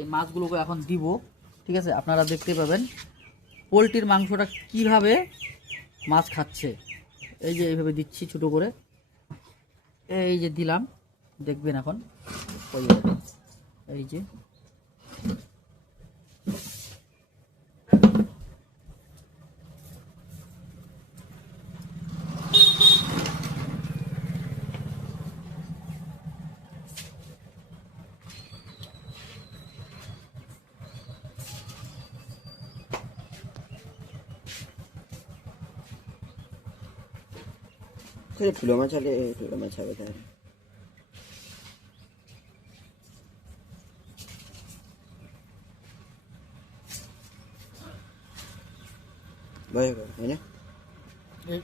এই মাছগুলোকে এখন দিব। ঠিক আছে, আপনারা দেখতে পাবেন পোলট্রির মাংসটা কিভাবে মাছ খাচ্ছে। এই যে এইভাবে দিচ্ছি ছোটো করে, এই যে দিলাম, দেখবেন এখন এই যে 그래 불러만 잘해 불러만 잘해 뭐야 이거 아니야? এই